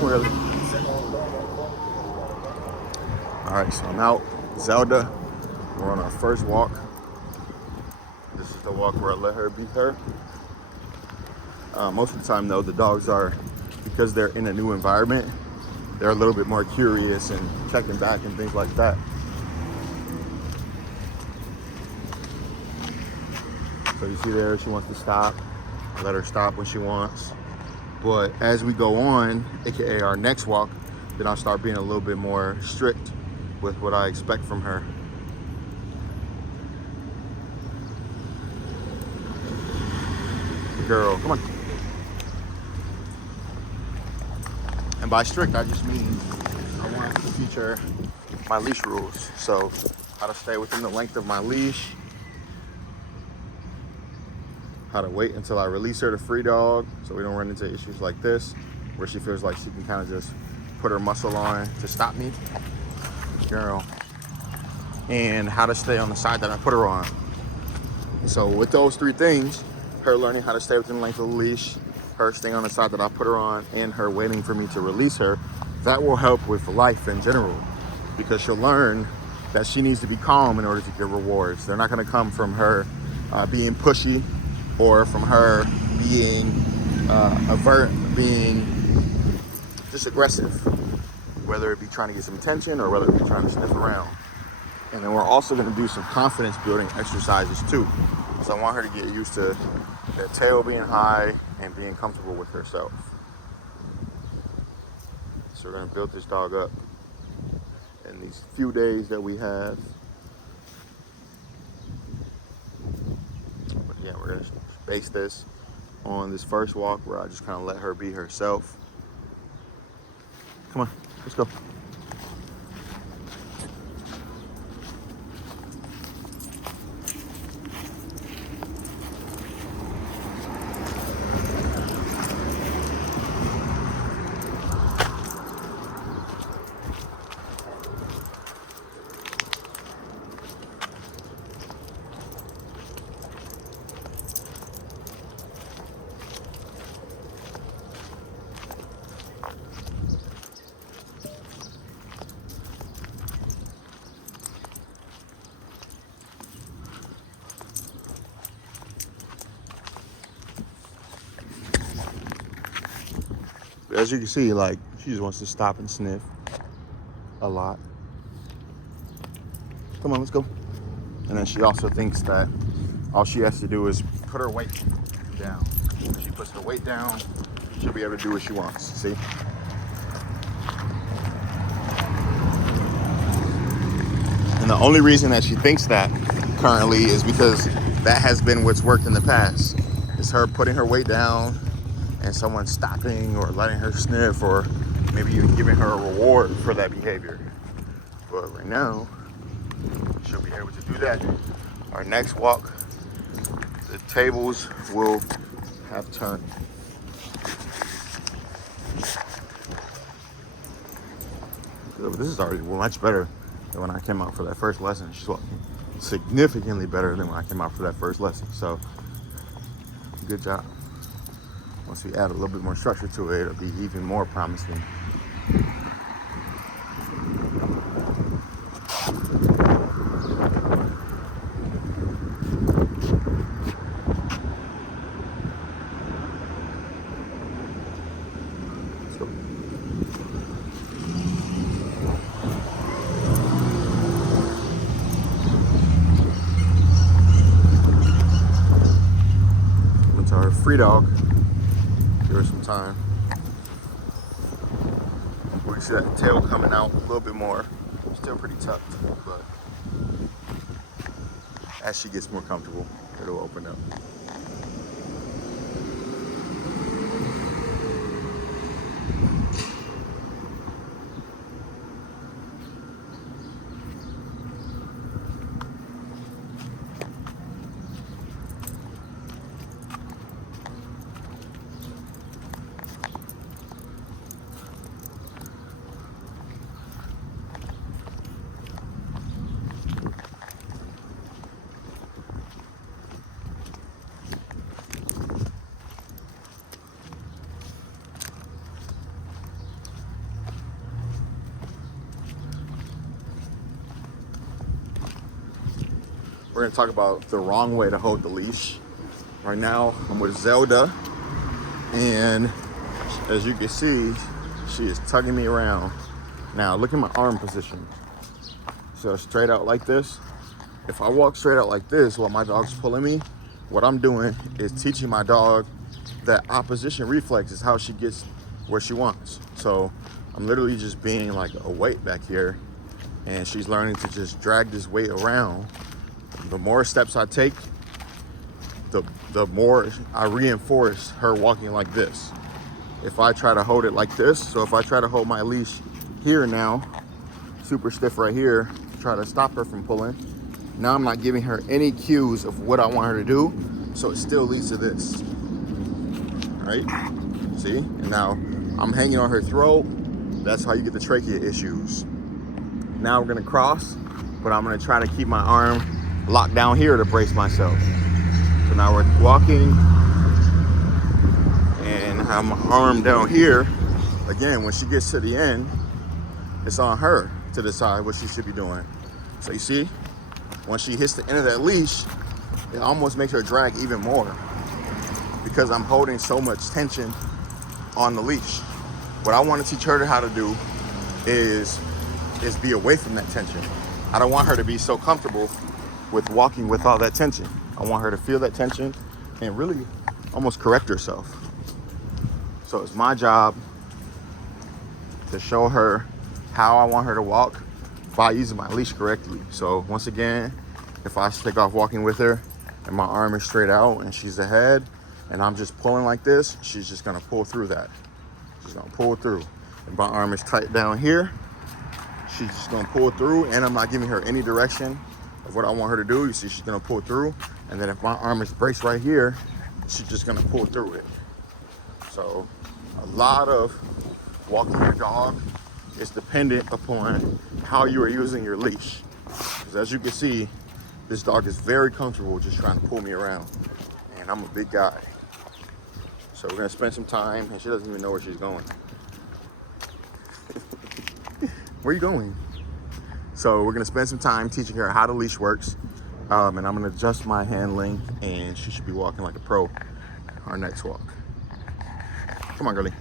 Really. All right, so I'm out. Zelda. We're on our first walk. This is the walk where I let her be her. Most of the time, though, the dogs are, because they're in a new environment, they're a little bit more curious and checking back and things like that. So you see there, she wants to stop. I let her stop when she wants. But as we go on, aka our next walk, then I'll start being a little bit more strict with what I expect from her. Girl, come on. And by strict, I just mean I want to teach her my leash rules. So how to stay within the length of my leash, how to wait until I release her to free dog so we don't run into issues like this, where she feels like she can kind of just put her muscle on to stop me. Girl. And how to stay on the side that I put her on. So with those three things, her learning how to stay within the length of the leash, her staying on the side that I put her on, and her waiting for me to release her, that will help with life in general, because she'll learn that she needs to be calm in order to get rewards. They're not going to come from her being pushy, or from her being being just aggressive, whether it be trying to get some attention or whether it be trying to sniff around. And then we're also going to do some confidence building exercises too. So I want her to get used to their tail being high and being comfortable with herself. So we're going to build this dog up in these few days that we have. But yeah, we're going to base this on this first walk where I just kind of let her be herself. Come on, let's go. As you can see, like, she just wants to stop and sniff a lot. Come on, let's go. And then she also thinks that all she has to do is put her weight down. When she puts her weight down, she'll be able to do what she wants, see? And the only reason that she thinks that currently is because that has been what's worked in the past. It's her putting her weight down and someone stopping or letting her sniff, or maybe even giving her a reward for that behavior. But right now, she'll be able to do that. Our next walk, the tables will have turned. This is already much better than when I came out for that first lesson. She's significantly better than when I came out for that first lesson. So, good job. Once we add a little bit more structure to it, it'll be even more promising. It's our free dog. Give her some time. We can see that tail coming out a little bit more. Still pretty tucked, but as she gets more comfortable, it'll open up. we're gonna talk about the wrong way to hold the leash. Right now, I'm with Zelda, and as you can see, she is tugging me around. Now, look at my arm position. So straight out like this. If I walk straight out like this while my dog's pulling me, what I'm doing is teaching my dog that opposition reflex is how she gets where she wants. So I'm literally just being like a weight back here, and she's learning to just drag this weight around. The more steps I take, the more I reinforce her walking like this. If I try to hold it like this, so if I try to hold my leash here now, super stiff right here, try to stop her from pulling, now I'm not giving her any cues of what I want her to do, so it still leads to this, right? See? And now I'm hanging on her throat. That's how you get the trachea issues. Now we're gonna cross, but I'm gonna try to keep my arm locked down here to brace myself. So now we're walking, and I have my arm down here. Again, when she gets to the end, it's on her to decide what she should be doing. So you see, when she hits the end of that leash, it almost makes her drag even more because I'm holding so much tension on the leash. What I want to teach her how to do is be away from that tension. I don't want her to be so comfortable with walking with all that tension. I want her to feel that tension and really almost correct herself. So it's my job to show her how I want her to walk by using my leash correctly. So once again, if I take off walking with her and my arm is straight out and she's ahead and I'm just pulling like this, she's just gonna pull through that. She's gonna pull through. If my arm is tight down here, she's just gonna pull through, and I'm not giving her any direction of what I want her to do. You see, she's gonna pull through. And then if my arm is braced right here, she's just gonna pull through it. So a lot of walking your dog is dependent upon how you are using your leash. Because as you can see, this dog is very comfortable just trying to pull me around. And I'm a big guy. So we're gonna spend some time, and she doesn't even know where she's going. Where are you going? So we're gonna spend some time teaching her how the leash works. And I'm gonna adjust my handling, and she should be walking like a pro our next walk. Come on, girlie.